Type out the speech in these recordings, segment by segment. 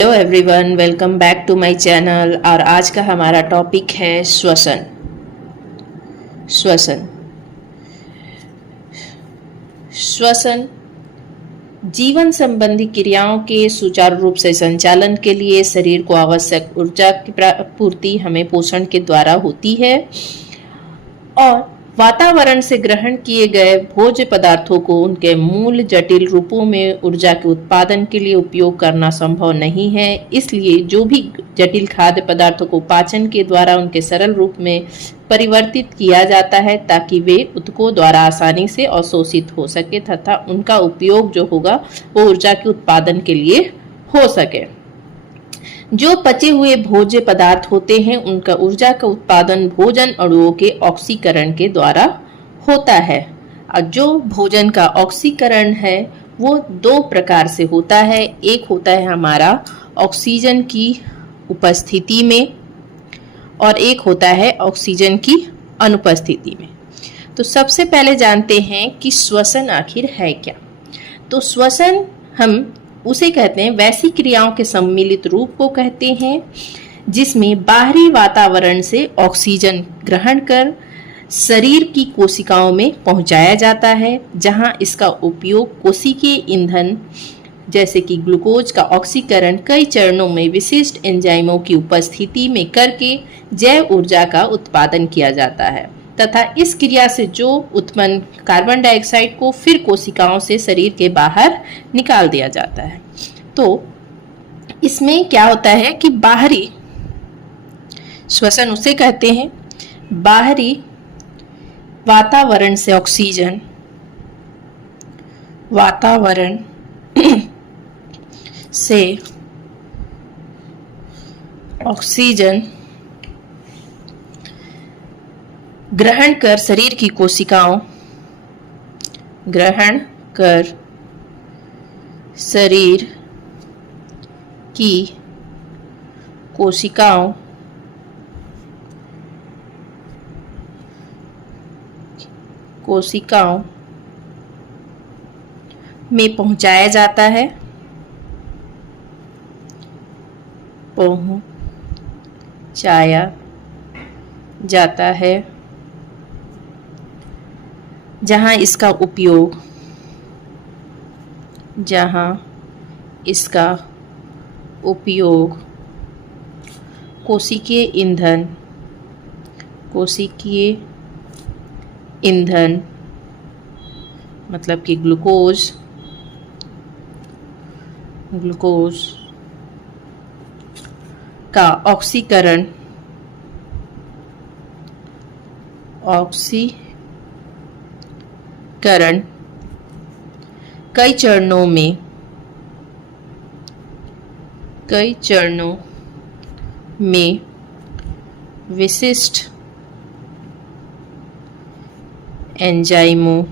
Hello everyone, welcome back to my channel. और आज का हमारा टॉपिक है श्वसन। श्वसन श्वसन जीवन संबंधी क्रियाओं के सुचारू रूप से संचालन के लिए शरीर को आवश्यक ऊर्जा की पूर्ति हमें पोषण के द्वारा होती है और वातावरण से ग्रहण किए गए भोज्य पदार्थों को उनके मूल जटिल रूपों में ऊर्जा के उत्पादन के लिए उपयोग करना संभव नहीं है। इसलिए जो भी जटिल खाद्य पदार्थों को पाचन के द्वारा उनके सरल रूप में परिवर्तित किया जाता है ताकि वे ऊतकों द्वारा आसानी से अवशोषित हो सके तथा उनका उपयोग जो होगा वो ऊर्जा के उत्पादन के लिए हो सके। जो पचे हुए भोज्य पदार्थ होते हैं उनका ऊर्जा का उत्पादन भोजन अणुओं के ऑक्सीकरण के द्वारा होता है। और जो भोजन का ऑक्सीकरण है वो दो प्रकार से होता है। एक होता है हमारा ऑक्सीजन की उपस्थिति में और एक होता है ऑक्सीजन की अनुपस्थिति में। तो सबसे पहले जानते हैं कि श्वसन आखिर है क्या। तो श्वसन हम उसे कहते हैं वैसी क्रियाओं के सम्मिलित रूप को कहते हैं जिसमें बाहरी वातावरण से ऑक्सीजन ग्रहण कर शरीर की कोशिकाओं में पहुंचाया जाता है, जहां इसका उपयोग कोशिकीय ईंधन जैसे कि ग्लूकोज का ऑक्सीकरण कई चरणों में विशिष्ट एंजाइमों की उपस्थिति में करके जैव ऊर्जा का उत्पादन किया जाता है तथा इस क्रिया से जो उत्पन्न कार्बन डाइऑक्साइड को फिर कोशिकाओं से शरीर के बाहर निकाल दिया जाता है। तो इसमें क्या होता है कि बाहरी श्वसन उसे कहते हैं बाहरी वातावरण से ऑक्सीजन वातावरण से ऑक्सीजन ग्रहण कर शरीर की कोशिकाओं ग्रहण कर शरीर की कोशिकाओं कोशिकाओं में पहुंचाया जाता है पहुंचाया जाता है जहां इसका उपयोग कोशिकीय ईंधन मतलब कि ग्लूकोज का ऑक्सीकरण कई चरणों में विशिष्ट एंजाइमों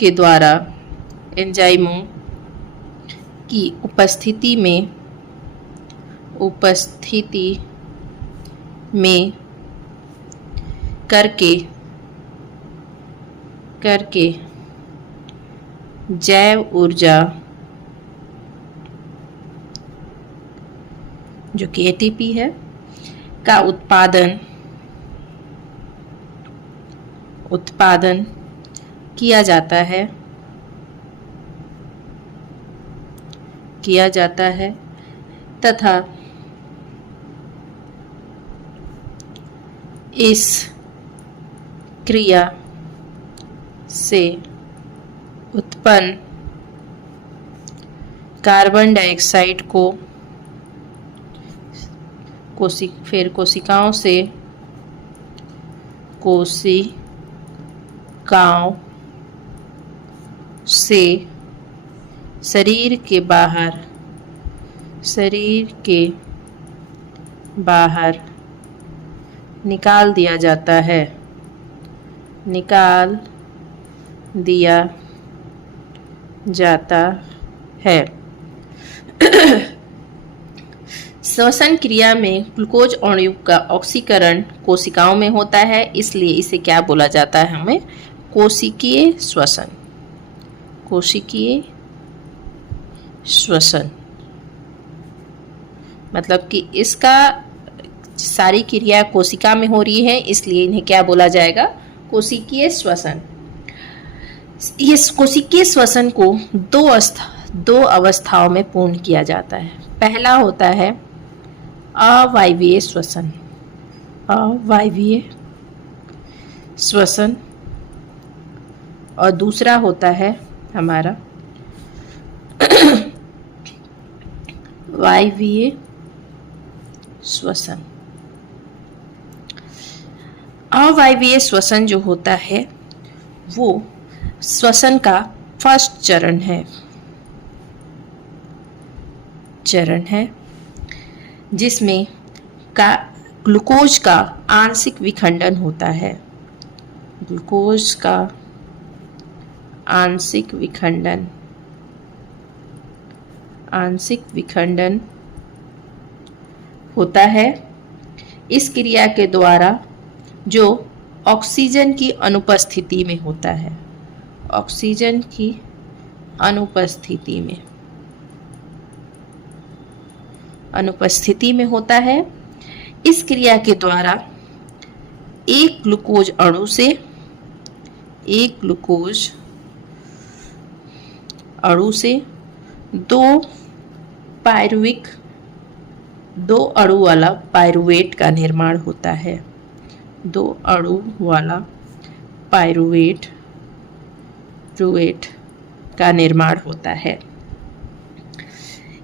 के द्वारा एंजाइमों की उपस्थिति में करके जैव ऊर्जा जो कि एटीपी है का उत्पादन किया जाता है तथा इस क्रिया से उत्पन्न कार्बन डाइऑक्साइड को कोशिकाओं से शरीर के बाहर निकाल दिया जाता है। श्वसन क्रिया में ग्लूकोज अणु का ऑक्सीकरण कोशिकाओं में होता है, इसलिए इसे क्या बोला जाता है हमें कोशिकीय श्वसन। कोशिकीय श्वसन। मतलब कि इसका सारी क्रिया कोशिका में हो रही है, इसलिए इन्हें क्या बोला जाएगा? कोशिकीय श्वसन। इस कोशिकीय श्वसन को दो अवस्थाओं में पूर्ण किया जाता है। पहला होता है अवायवीय श्वसन। अवायवीय श्वसन। और दूसरा होता है हमारा वायवीय श्वसन। अवायवीय श्वसन जो होता है वो श्वसन का फर्स्ट चरण है जिसमें ग्लूकोज का आंशिक विखंडन होता है। ग्लूकोज का आंशिक विखंडन होता है। इस क्रिया के द्वारा जो ऑक्सीजन की अनुपस्थिति में होता है, ऑक्सीजन की अनुपस्थिति में होता है। इस क्रिया के द्वारा एक ग्लूकोज अणु से दो अणु वाला पायरुवेट का निर्माण होता है। दो अणु वाला पायरुवेट का निर्माण होता है।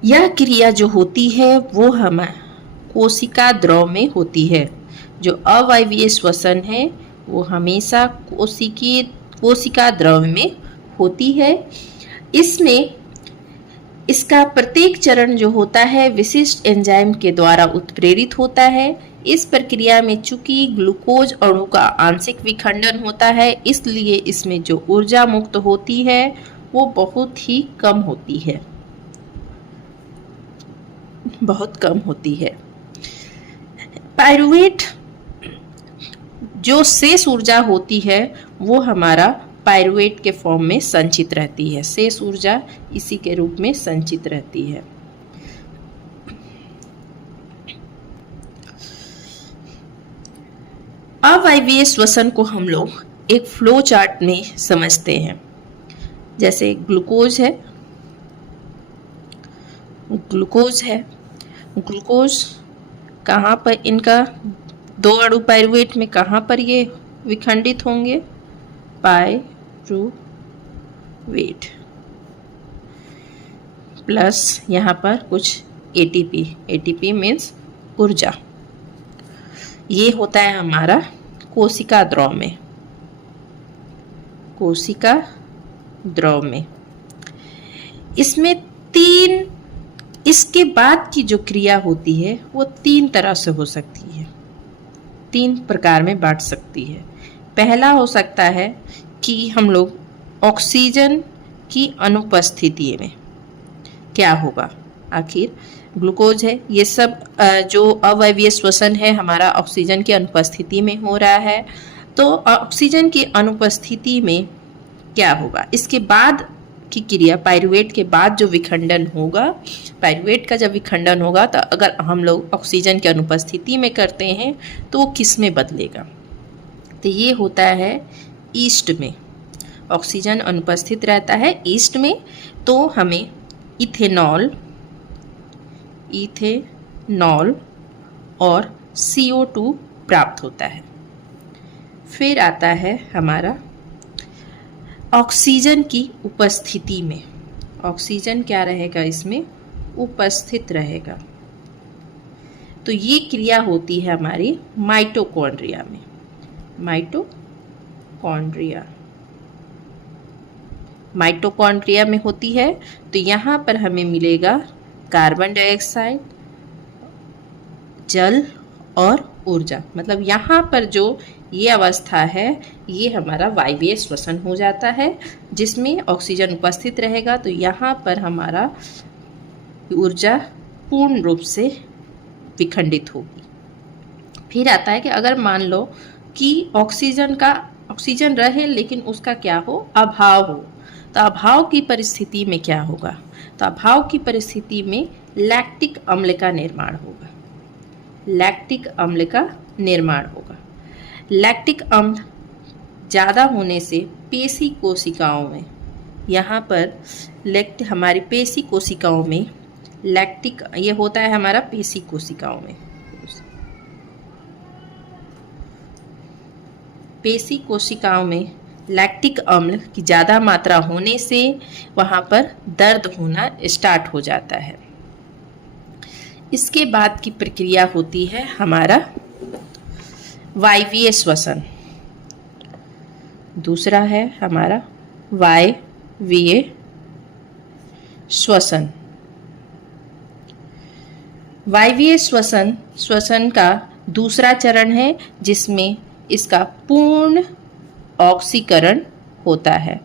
यह क्रिया जो होती है वो हमारे कोशिका द्रव में होती है। जो अवायवीय श्वसन है वो हमेशा कोशिका द्रव में होती है। इसमें इसका प्रत्येक चरण जो होता है विशिष्ट एंजाइम के द्वारा उत्प्रेरित होता है। इस प्रक्रिया में चूंकि ग्लूकोज अणु का आंशिक विखंडन होता है, इसलिए इसमें जो ऊर्जा मुक्त होती है वो बहुत कम होती है। पायरुवेट जो शेष ऊर्जा होती है वो हमारा पायरुवेट के फॉर्म में संचित रहती है। शेष ऊर्जा इसी के रूप में संचित रहती है। अवायवीय श्वसन को हम लोग एक फ्लो चार्ट में समझते हैं। जैसे ग्लूकोज कहाँ पर इनका दो अणु पायरुवेट में कहाँ पर ये विखंडित होंगे? पायरुवेट प्लस यहाँ पर कुछ एटीपी मीन्स ऊर्जा। ये होता है हमारा कोशिका द्रव में। इसमें इसके बाद की जो क्रिया होती है वो 3 तरह से हो सकती है, 3 प्रकार में बांट सकती है। पहला हो सकता है कि हम लोग ऑक्सीजन की अनुपस्थिति में क्या होगा, आखिर ग्लूकोज है, ये सब जो अवायवीय श्वसन है हमारा ऑक्सीजन की अनुपस्थिति में हो रहा है। तो ऑक्सीजन की अनुपस्थिति में क्या होगा? इसके बाद की क्रिया पायरुवेट के बाद जो विखंडन होगा, पायरुवेट का जब विखंडन होगा तो अगर हम लोग ऑक्सीजन की अनुपस्थिति में करते हैं तो वो किस में बदलेगा? तो ये होता है ईस्ट में। ऑक्सीजन अनुपस्थित रहता है ईस्ट में, तो हमें इथेनॉल और CO2 प्राप्त होता है। फिर आता है हमारा ऑक्सीजन की उपस्थिति में। ऑक्सीजन क्या रहेगा? इसमें उपस्थित रहेगा। तो ये क्रिया होती है हमारी माइटोकॉन्ड्रिया में। माइटोकॉन्ड्रिया में होती है। तो यहाँ पर हमें मिलेगा कार्बन डाइऑक्साइड, जल और ऊर्जा। मतलब यहाँ पर जो ये अवस्था है ये हमारा वायवीय श्वसन हो जाता है, जिसमें ऑक्सीजन उपस्थित रहेगा। तो यहाँ पर हमारा ऊर्जा पूर्ण रूप से विखंडित होगी। फिर आता है कि अगर मान लो कि ऑक्सीजन रहे लेकिन उसका क्या हो? अभाव हो, तो अभाव की परिस्थिति में क्या होगा? तो अभाव की परिस्थिति में लैक्टिक अम्ल का निर्माण होगा। लैक्टिक अम्ल का निर्माण होगा। लैक्टिक अम्ल ज़्यादा होने से पेशी कोशिकाओं में, यहाँ पर हमारी पेशी कोशिकाओं में लैक्टिक, ये होता है हमारा पेशी कोशिकाओं में, पेशी कोशिकाओं में लैक्टिक अम्ल की ज़्यादा मात्रा होने से वहाँ पर दर्द होना स्टार्ट हो जाता है। इसके बाद की प्रक्रिया होती है हमारा वायवीय श्वसन। दूसरा है हमारा वायवीय श्वसन। वायवीय श्वसन का दूसरा चरण है जिसमें इसका पूर्ण ऑक्सीकरण होता है।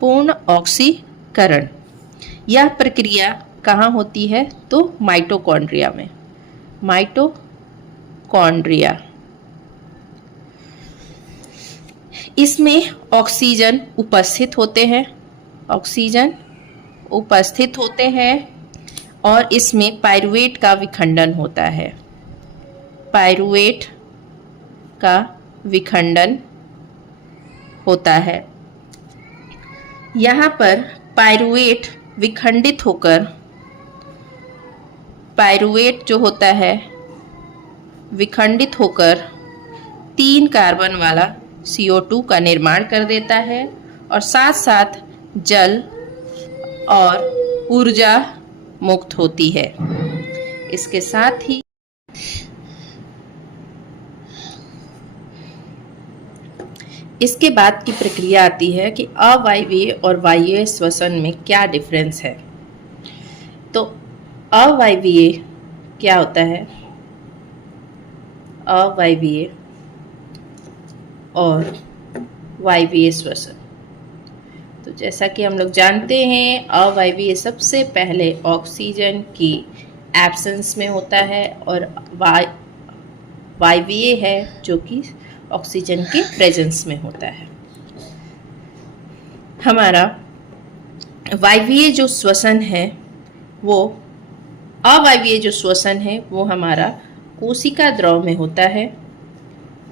पूर्ण ऑक्सीकरण। यह प्रक्रिया कहाँ होती है? तो माइटोकॉन्ड्रिया में। माइटोकॉन्ड्रिया। इसमें ऑक्सीजन उपस्थित होते हैं। ऑक्सीजन उपस्थित होते हैं और इसमें पाइरुवेट का विखंडन होता है। पाइरुवेट का विखंडन होता है। यहाँ पर पाइरुवेट विखंडित होकर, पाइरुवेट जो होता है विखंडित होकर 3 कार्बन वाला CO2 का निर्माण कर देता है और साथ साथ जल और ऊर्जा मुक्त होती है। इसके साथ ही इसके बाद की प्रक्रिया आती है कि अवायवीय और वायवीय श्वसन में क्या डिफरेंस है। तो अवायवीय क्या होता है? अवायवीय और वायवीय श्वसन। तो जैसा कि हम लोग जानते हैं, अवायवीय सबसे पहले ऑक्सीजन की एब्सेंस में होता है और वायवीय है जो कि ऑक्सीजन के प्रेजेंस में होता है। हमारा वायवीय जो श्वसन है वो, अवायवीय जो श्वसन है वो हमारा कोशिका द्रव में होता है।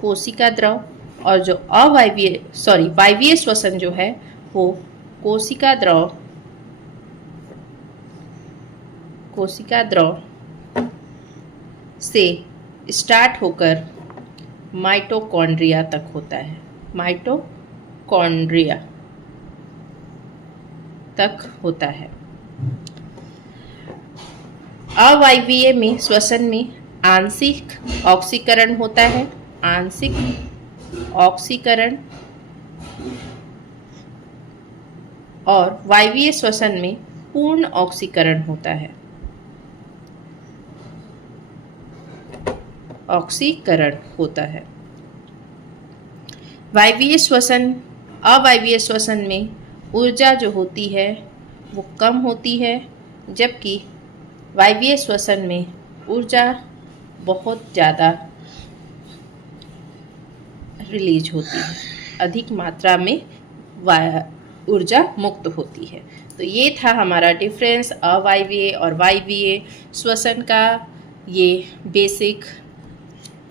कोशिका द्रव। और जो वायवीय श्वसन जो है वो कोशिका द्रव से स्टार्ट होकर माइटोकॉन्ड्रिया तक होता है। माइटोकॉन्ड्रिया तक होता है। अवायवीय में श्वसन में आंशिक ऑक्सीकरण होता है। आंशिक ऑक्सीकरण। और वायवीय श्वसन में पूर्ण ऑक्सीकरण होता है। ऑक्सीकरण होता है। वायवीय श्वसन, अवायवीय श्वसन में ऊर्जा जो होती है वो कम होती है, जबकि वायवीय श्वसन में ऊर्जा बहुत ज़्यादा रिलीज होती है, अधिक मात्रा में ऊर्जा मुक्त होती है। तो ये था हमारा डिफरेंस अवायवीय और वायवीय श्वसन का। ये बेसिक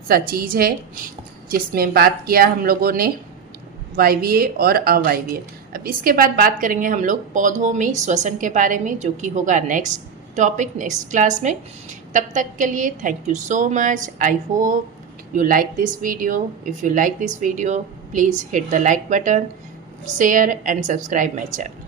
सा चीज़ है जिसमें बात किया हम लोगों ने वायवीय और अवायवीय। अब इसके बाद बात करेंगे हम लोग पौधों में श्वसन के बारे में, जो कि होगा नेक्स्ट टॉपिक, नेक्स्ट क्लास में। तब तक के लिए thank you so much. I hope you like this video. If you like this video, please hit the like button, share and subscribe my channel.